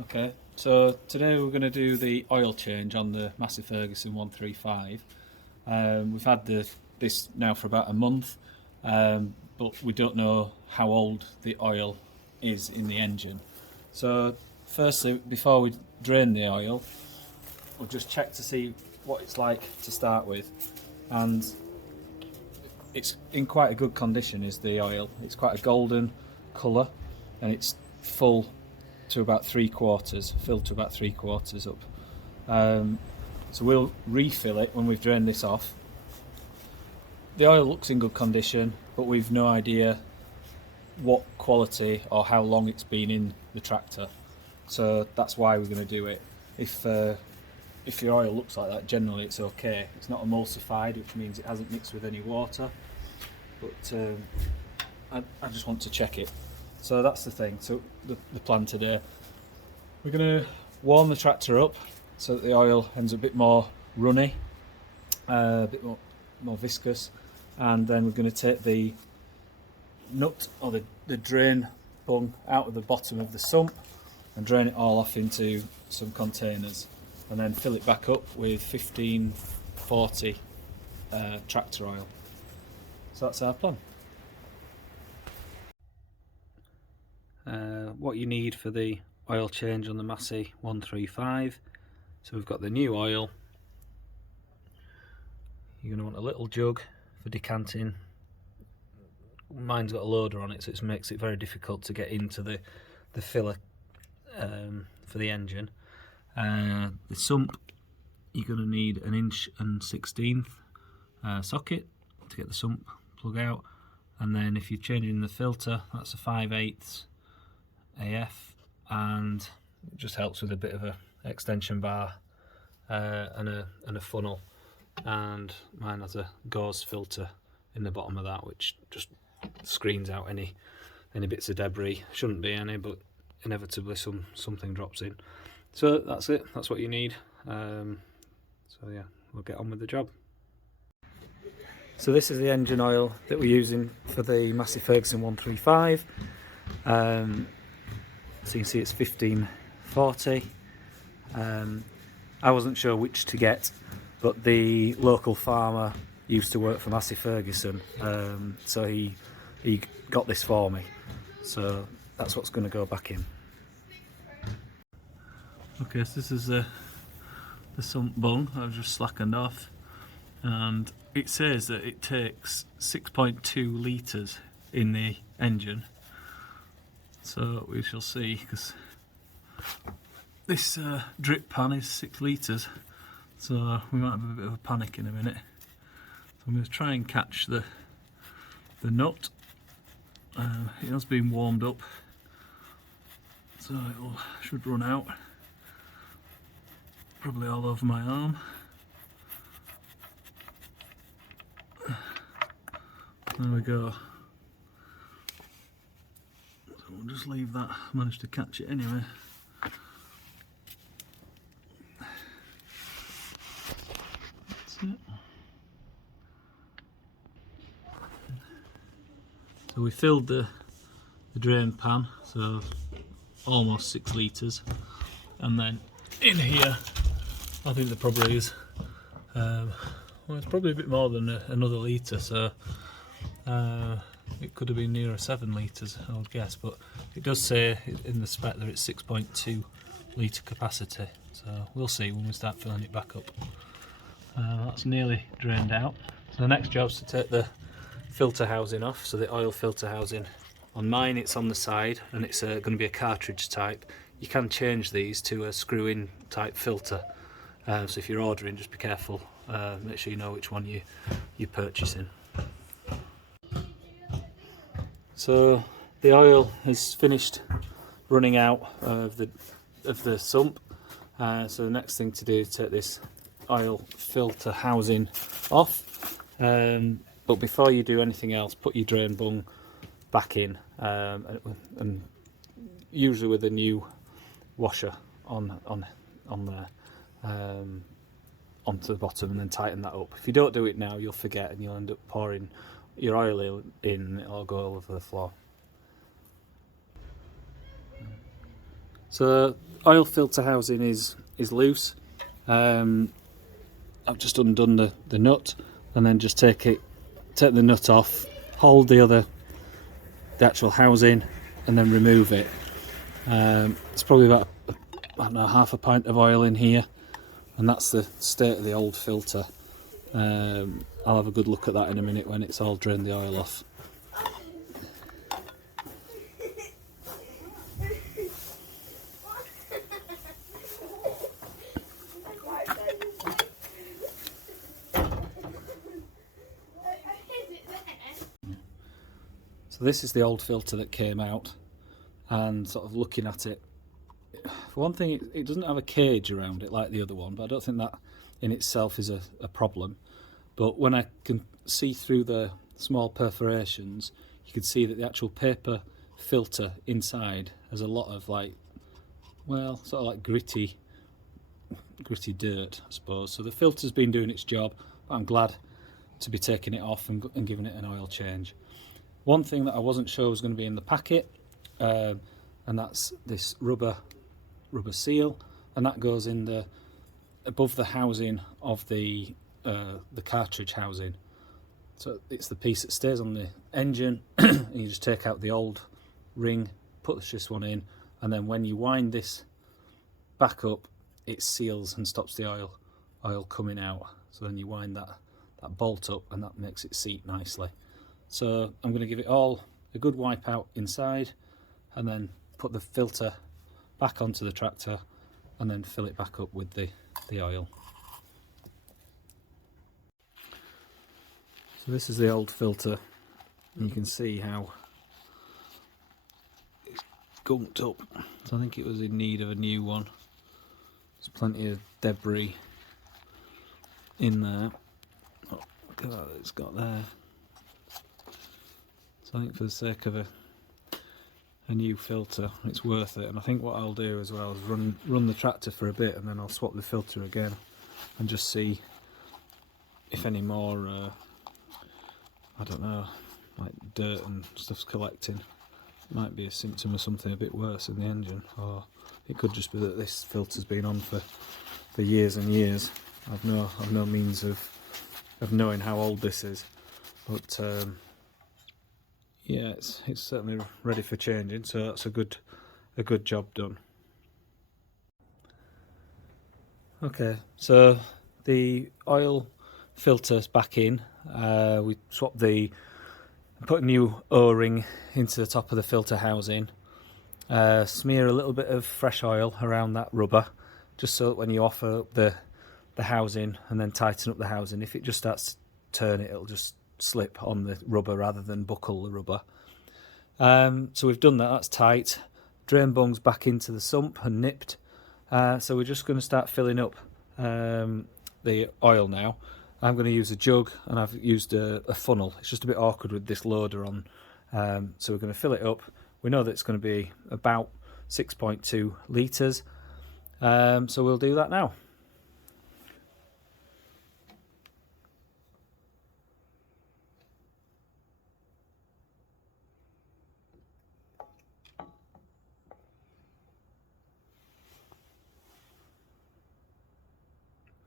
Okay, so today we're going to do the oil change on the Massey Ferguson 135. We've had this now for about a month, but we don't know how old the oil is in the engine. So firstly, before we drain the oil, we'll just check to see what it's like to start with. And it's in quite a good condition, is the oil. It's quite a golden colour and it's full to about 3/4, filled to about 3/4 up. So we'll refill it when we've drained this off. The oil looks in good condition, but we've no idea what quality or how long it's been in the tractor. So that's why we're going to do it. If your oil looks like that, generally it's okay. It's not emulsified, which means it hasn't mixed with any water. But I just want to check it. So that's the thing. So the plan today, we're going to warm the tractor up so that the oil ends a bit more runny, a bit more viscous, and then we're going to take the nut or the drain bung out of the bottom of the sump and drain it all off into some containers, and then fill it back up with 1540 tractor oil. So that's our plan. What you need for the oil change on the Massey 135. So we've got the new oil. You're going to want a little jug for decanting. Mine's got a loader on it, so it makes it very difficult to get into the filler for the engine. The sump, you're going to need 1 1/16 socket to get the sump plug out, and then if you're changing the filter, that's a 5/8 AF, and it just helps with a bit of a extension bar and a funnel. And mine has a gauze filter in the bottom of that, which just screens out any bits of debris. Shouldn't be any, but inevitably something drops in. So that's it. That's what you need. So yeah, we'll get on with the job. So this is the engine oil that we're using for the Massey Ferguson 135. So you can see it's 1540. I wasn't sure which to get, but the local farmer used to work for Massey Ferguson, so he got this for me. So that's what's going to go back in. Okay, so this is the sump bung I've just slackened off, and it says that it takes 6.2 litres in the engine. So we shall see, because this drip pan is 6 litres, so we might have a bit of a panic in a minute. So I'm going to try and catch the nut. It has been warmed up, so it should run out. Probably all over my arm. There we go. So we'll just leave that. Managed to catch it anyway. That's it. So we filled the drain pan, so almost 6 litres, and then in here I think there probably is well, it's probably a bit more than another litre, so it could have been nearer 7 litres, I would guess, but it does say in the spec that it's 6.2 litre capacity, so we'll see when we start filling it back up. That's nearly drained out, so the next job is to take the filter housing off. So the oil filter housing, on mine it's on the side, and it's going to be a cartridge type. You can change these to a screw-in type filter, so if you're ordering, just be careful, make sure you know which one you're purchasing. So the oil is finished running out of the sump, so the next thing to do is take this oil filter housing off, but before you do anything else, put your drain bung back in, and usually with a new washer on there, onto the bottom, and then tighten that up. If you don't do it now, you'll forget and you'll end up pouring your oil in and it'll go all over the floor. So oil filter housing is loose. I've just undone the nut, and then just take the nut off, hold the actual housing, and then remove it. It's probably about, I don't know, half a pint of oil in here, and that's the state of the old filter. I'll have a good look at that in a minute when it's all drained the oil off. So this is the old filter that came out, and sort of looking at it, for one thing, it doesn't have a cage around it like the other one, but I don't think that in itself is a problem. But when I can see through the small perforations, you can see that the actual paper filter inside has a lot of, like, well, sort of like gritty dirt, I suppose. So the filter's been doing its job, but I'm glad to be taking it off and giving it an oil change. One thing that I wasn't sure was going to be in the packet, and that's this rubber seal, and that goes in above the housing of the cartridge housing. So it's the piece that stays on the engine, and you just take out the old ring, put this one in, and then when you wind this back up, it seals and stops the oil coming out. So then you wind that bolt up, and that makes it seat nicely. So I'm going to give it all a good wipe out inside, and then put the filter back onto the tractor, and then fill it back up with the oil. So this is the old filter, and you can see how it's gunked up. So I think it was in need of a new one. There's plenty of debris in there. Oh, look at that it's got there. So I think for the sake of a new filter, it's worth it. And I think what I'll do as well is run the tractor for a bit, and then I'll swap the filter again and just see if any more I don't know, like dirt and stuff's collecting. It might be a symptom of something a bit worse in the engine, or it could just be that this filter's been on for years and years. I've no means of knowing how old this is, but yeah, it's certainly ready for changing, so that's a good job done. Okay, so the oil filter's back in. We swapped put a new O-ring into the top of the filter housing. Smear a little bit of fresh oil around that rubber, just so that when you offer up the housing and then tighten up the housing, if it just starts to turn, it'll just slip on the rubber rather than buckle the rubber. So we've done that, that's tight. Drain bung's back into the sump and nipped. So we're just going to start filling up the oil now. I'm going to use a jug, and I've used a funnel. It's just a bit awkward with this loader on. So we're going to fill it up. We know that it's going to be about 6.2 litres. So we'll do that now.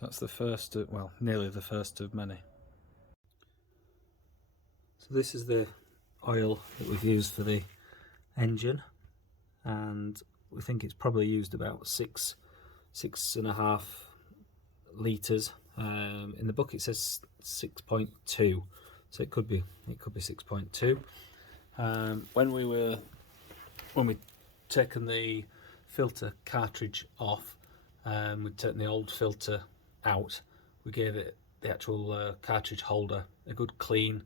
That's the first of, well, nearly the first of many. So this is the oil that we've used for the engine, and we think it's probably used about 6.5 litres. In the book it says 6.2, so it could be 6.2. When we'd taken the filter cartridge off, we'd taken the old filter out, we gave it the actual cartridge holder a good clean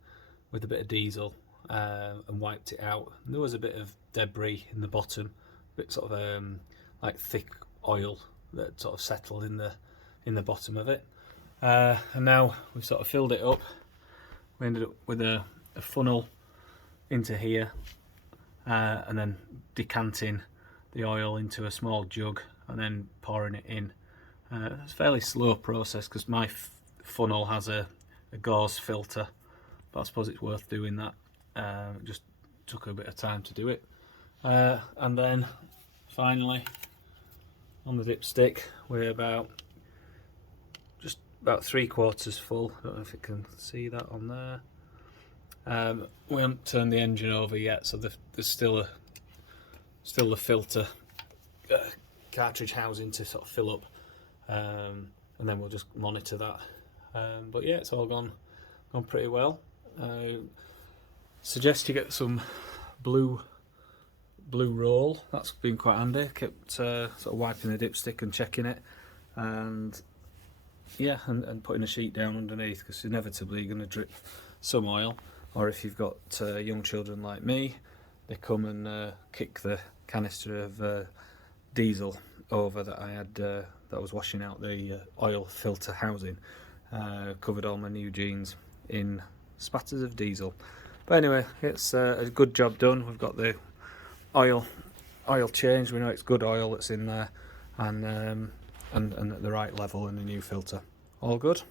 with a bit of diesel, and wiped it out. And there was a bit of debris in the bottom, a bit sort of like thick oil that sort of settled in the bottom of it. And now we've sort of filled it up. We ended up with a funnel into here, and then decanting the oil into a small jug and then pouring it in. It's a fairly slow process because my funnel has a gauze filter, but I suppose it's worth doing that. It just took a bit of time to do it. And then finally on the dipstick. We're just about 3/4 full. I don't know if you can see that on there. We haven't turned the engine over yet, so there's still the filter cartridge housing to sort of fill up, and then we'll just monitor that. But yeah, it's all gone pretty well. Suggest you get some blue roll. That's been quite handy. Kept sort of wiping the dipstick and checking it, and yeah, and putting a sheet down underneath, because inevitably you're going to drip some oil. Or if you've got young children like me, they come and kick the canister of diesel over that I had, that I was washing out the oil filter housing. Covered all my new jeans in spatters of diesel. But anyway, it's a good job done. We've got the oil changed. We know it's good oil that's in there, and at the right level in the new filter. All good.